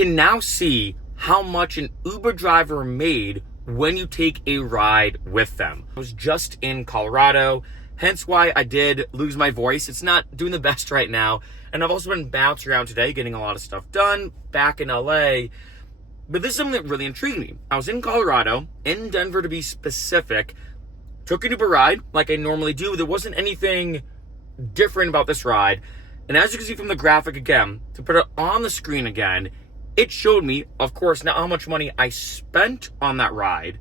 can now see how much an Uber driver made when you take a ride with them. I was just in Colorado, hence why I did lose my voice. It's not doing the best right now. And I've also been bouncing around today, getting a lot of stuff done back in LA. But this is something that really intrigued me. I was in Colorado, in Denver to be specific, took an Uber ride like I normally do. There wasn't anything different about this ride. And as you can see from the graphic again, to put it on the screen again, it showed me, of course, not how much money I spent on that ride,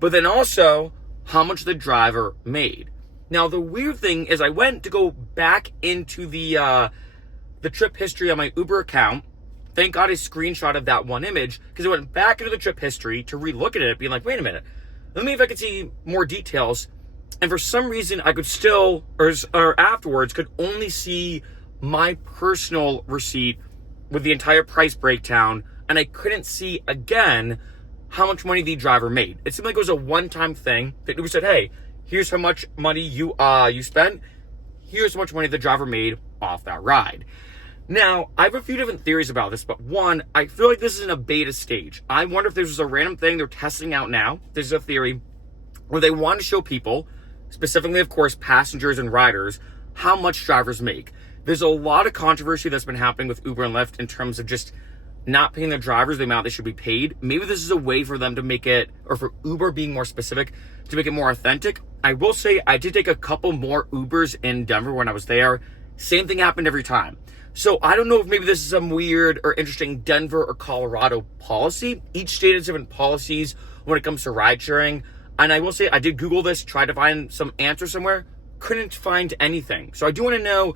but then also how much the driver made. Now, the weird thing is I went to go back into the trip history on my Uber account. Thank God I screenshotted that one image, because I went back into the trip history to re-look at it, being like, wait a minute, let me see if I could see more details. And for some reason, I could still, or afterwards, could only see my personal receipt with the entire price breakdown, and I couldn't see again how much money the driver made. It seemed like it was a one-time thing that Uber said, hey, here's how much money you spent, here's how much money the driver made off that ride. Now, I have a few different theories about this, but one, I feel like this is in a beta stage. I wonder if this is a random thing they're testing out now. There's a theory where they want to show people, specifically, of course, passengers and riders, how much drivers make. There's a lot of controversy that's been happening with Uber and Lyft in terms of just not paying their drivers the amount they should be paid. Maybe this is a way for them to make it, or for Uber being more specific, to make it more authentic. I will say I did take a couple more Ubers in Denver when I was there. Same thing happened every time. So I don't know if maybe this is some weird or interesting Denver or Colorado policy. Each state has different policies when it comes to ride sharing. And I will say I did Google this, tried to find some answer somewhere, couldn't find anything. So I do want to know,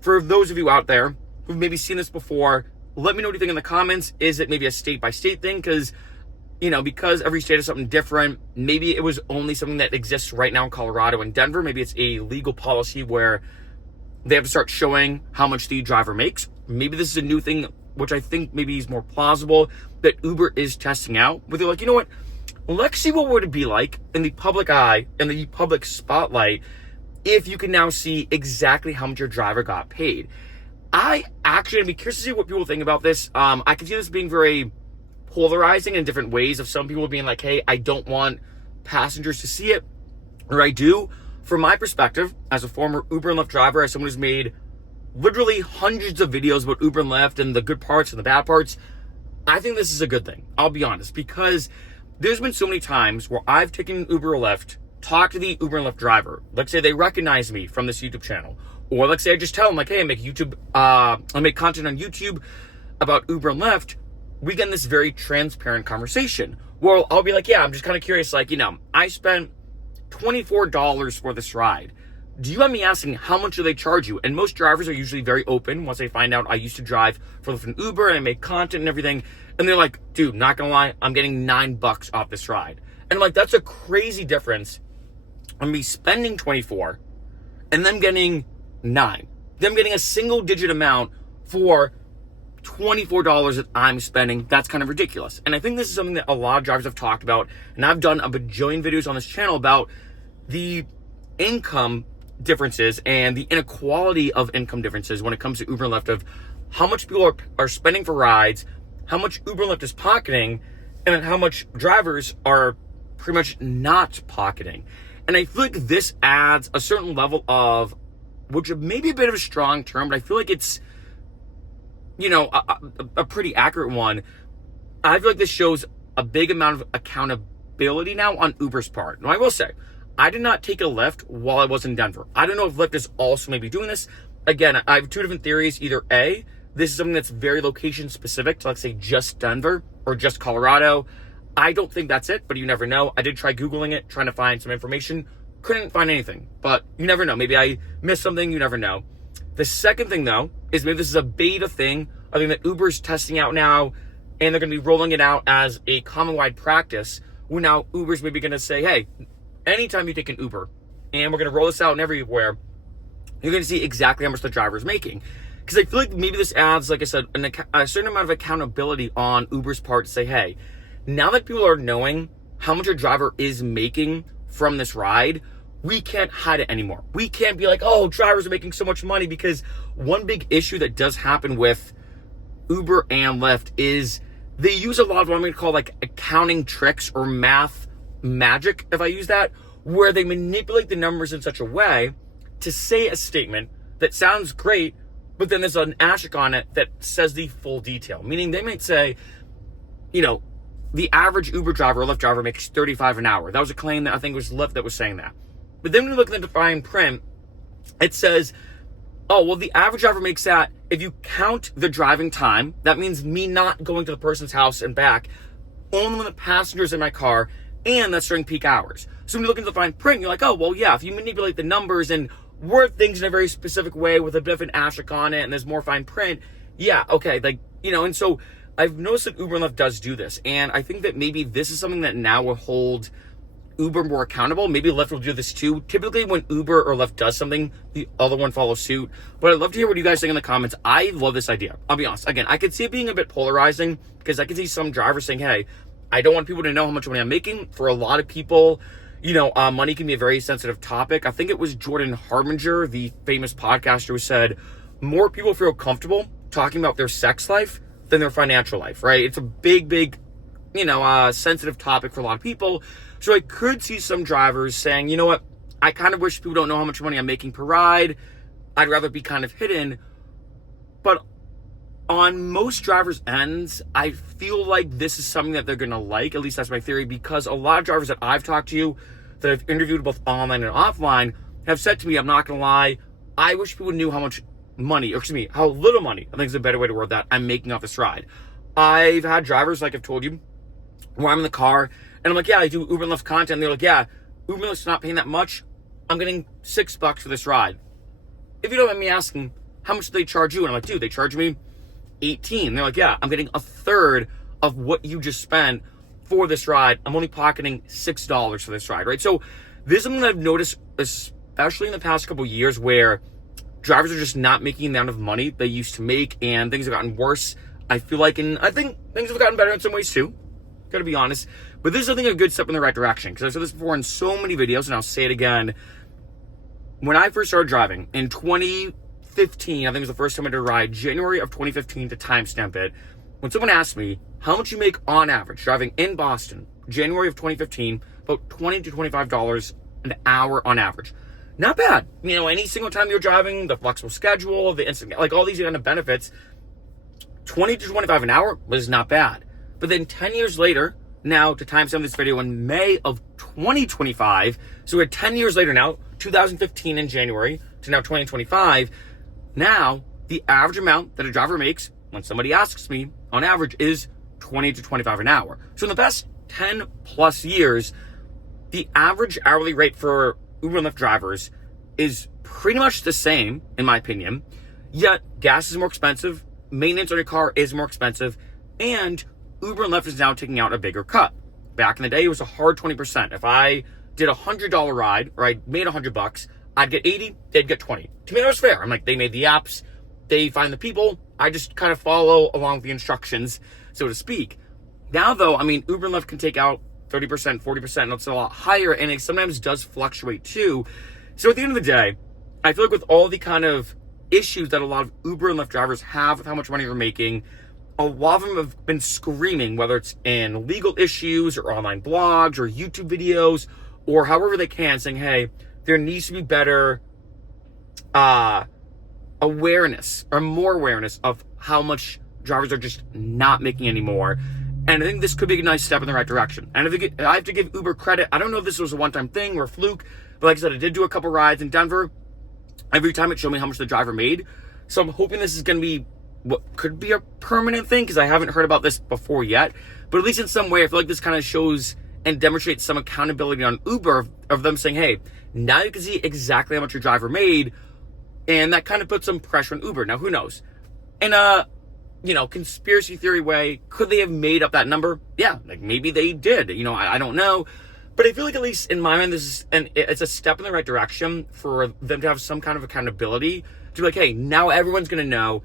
for those of you out there who've maybe seen this before, let me know what you think in the comments. Is it maybe a state-by-state thing? Because every state has something different. Maybe it was only something that exists right now in Colorado and Denver. Maybe it's a legal policy where they have to start showing how much the driver makes. Maybe this is a new thing, which I think maybe is more plausible, that Uber is testing out. Where they're like, you know what? Let's see what would it be like in the public eye, in the public spotlight, if you can now see exactly how much your driver got paid. I actually, I'd be curious to see what people think about this. I can see this being very polarizing in different ways, of some people being like, hey, I don't want passengers to see it, or I do. From my perspective, as a former Uber and Lyft driver, as someone who's made literally hundreds of videos about Uber and Lyft and the good parts and the bad parts, I think this is a good thing. I'll be honest, because there's been so many times where I've taken Uber or Lyft, talk to the Uber and Lyft driver. Let's say they recognize me from this YouTube channel. Or let's say I just tell them, like, hey, I make content on YouTube about Uber and Lyft. We get in this very transparent conversation. Well, I'll be like, yeah, I'm just kind of curious. Like, I spent $24 for this ride. Do you want me asking how much do they charge you? And most drivers are usually very open once they find out I used to drive for Lyft and Uber and I make content and everything. And they're like, dude, not gonna lie, I'm getting $9 off this ride. And I'm like, that's a crazy difference. I'm me spending 24 and them getting 9. Them getting a single digit amount for $24 that I'm spending. That's kind of ridiculous. And I think this is something that a lot of drivers have talked about. And I've done a bajillion videos on this channel about the income differences and the inequality of income differences when it comes to Uber and Lyft, of how much people are spending for rides, how much Uber and Lyft is pocketing, and then how much drivers are pretty much not pocketing. And I feel like this adds a certain level of, which may be a bit of a strong term, but I feel like it's, a pretty accurate one. I feel like this shows a big amount of accountability now on Uber's part. Now, I will say, I did not take a Lyft while I was in Denver. I don't know if Lyft is also maybe doing this. Again, I have two different theories. Either A, this is something that's very location specific to, let's say, just Denver or just Colorado. I don't think that's it, but you never know. I did try Googling it, trying to find some information. Couldn't find anything, but you never know. Maybe I missed something, you never know. The second thing, though, is maybe this is a beta thing, I think that Uber's testing out now, and they're going to be rolling it out as a common-wide practice, where now Uber's maybe going to say, hey, anytime you take an Uber, and we're going to roll this out and everywhere, you're going to see exactly how much the driver's making. Because I feel like maybe this adds, like I said, a certain amount of accountability on Uber's part to say, hey, now that people are knowing how much a driver is making from this ride, we can't hide it anymore. We can't be like, oh, drivers are making so much money, because one big issue that does happen with Uber and Lyft is they use a lot of what I'm going to call like accounting tricks or math magic, if I use that, where they manipulate the numbers in such a way to say a statement that sounds great, but then there's an asterisk on it that says the full detail. Meaning they might say, the average Uber driver or Lyft driver makes $35 an hour. That was a claim that I think was Lyft that was saying that. But then when you look at the fine print, it says, oh, well, the average driver makes that if you count the driving time. That means me not going to the person's house and back, only when the passenger's in my car, and that's during peak hours. So when you look into the fine print, you're like, oh, well, yeah, if you manipulate the numbers and word things in a very specific way with a bit of an asterisk on it and there's more fine print, yeah, okay, and so I've noticed that Uber and Lyft does do this, and I think that maybe this is something that now will hold Uber more accountable. Maybe Lyft will do this too. Typically when Uber or Lyft does something, the other one follows suit. But I'd love to hear what you guys think in the comments. I love this idea. I'll be honest. Again, I could see it being a bit polarizing because I could see some drivers saying, hey, I don't want people to know how much money I'm making. For a lot of people, money can be a very sensitive topic. I think it was Jordan Harbinger, the famous podcaster, who said more people feel comfortable talking about their sex life than their financial life, right? It's a big, sensitive topic for a lot of people. So I could see some drivers saying, you know what, I kind of wish people don't know how much money I'm making per ride. I'd rather be kind of hidden. But on most drivers' ends, I feel like this is something that they're going to like. At least that's my theory, because a lot of drivers that I've talked to, that I've interviewed both online and offline, have said to me, I'm not going to lie, I wish people knew how much money, how little money, I think is a better way to word that, I'm making off this ride. I've had drivers, like I've told you, where I'm in the car, and I'm like, yeah, I do Uber and Lyft content, and they're like, yeah, Uber and Lyft's not paying that much, I'm getting $6 for this ride. If you don't mind me asking, how much do they charge you? And I'm like, dude, they charge me $18. They're like, yeah, I'm getting a third of what you just spent for this ride. I'm only pocketing $6 for this ride, right? So this is something that I've noticed, especially in the past couple of years, where drivers are just not making the amount of money they used to make, and things have gotten worse, I feel like, and I think things have gotten better in some ways too, gotta be honest. But this is, I think, a good step in the right direction, because I've said this before in so many videos, and I'll say it again. When I first started driving in 2015, I think it was the first time I did a ride, January of 2015, to timestamp it, when someone asked me how much you make on average driving in Boston, January of 2015, about $20 to $25 an hour on average. Not bad. Any single time you're driving, the flexible schedule, the instant, like all these kind of benefits, 20 to 25 an hour was not bad. But then 10 years later, now to timestamp this video in May of 2025, so we're 10 years later now, 2015 in January to now 2025, now the average amount that a driver makes when somebody asks me on average is 20 to 25 an hour. So in the past 10 plus years, the average hourly rate for Uber and Lyft drivers is pretty much the same, in my opinion, yet gas is more expensive, maintenance on your car is more expensive, and Uber and Lyft is now taking out a bigger cut. Back in the day, it was a hard 20%. If I did a $100 ride, or I made $100, I'd get 80, they'd get 20. To me, that was fair. I'm like, they made the apps, they find the people, I just kind of follow along with the instructions, so to speak. Now though, Uber and Lyft can take out 30%, 40%, and it's a lot higher, and it sometimes does fluctuate too. So at the end of the day, I feel like with all the kind of issues that a lot of Uber and Lyft drivers have with how much money they're making, a lot of them have been screaming, whether it's in legal issues or online blogs or YouTube videos or however they can, saying, hey, there needs to be better awareness or more awareness of how much drivers are just not making anymore. And I think this could be a nice step in the right direction. And I have to give Uber credit. I don't know if this was a one-time thing or a fluke, but like I said, I did do a couple rides in Denver. Every time it showed me how much the driver made. So I'm hoping this is going to be what could be a permanent thing, because I haven't heard about this before yet. But at least in some way, I feel like this kind of shows and demonstrates some accountability on Uber of them saying, hey, now you can see exactly how much your driver made. And that kind of puts some pressure on Uber. Now, who knows? In a conspiracy theory way, could they have made up that number? Yeah, like maybe they did. I don't know. But I feel like at least in my mind, it's a step in the right direction for them to have some kind of accountability to be like, hey, now everyone's going to know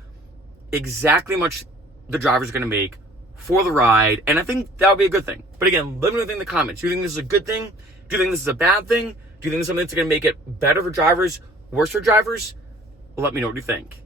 exactly how much the driver's going to make for the ride. And I think that would be a good thing. But again, let me know in the comments. Do you think this is a good thing? Do you think this is a bad thing? Do you think this is something that's going to make it better for drivers, worse for drivers? Let me know what you think.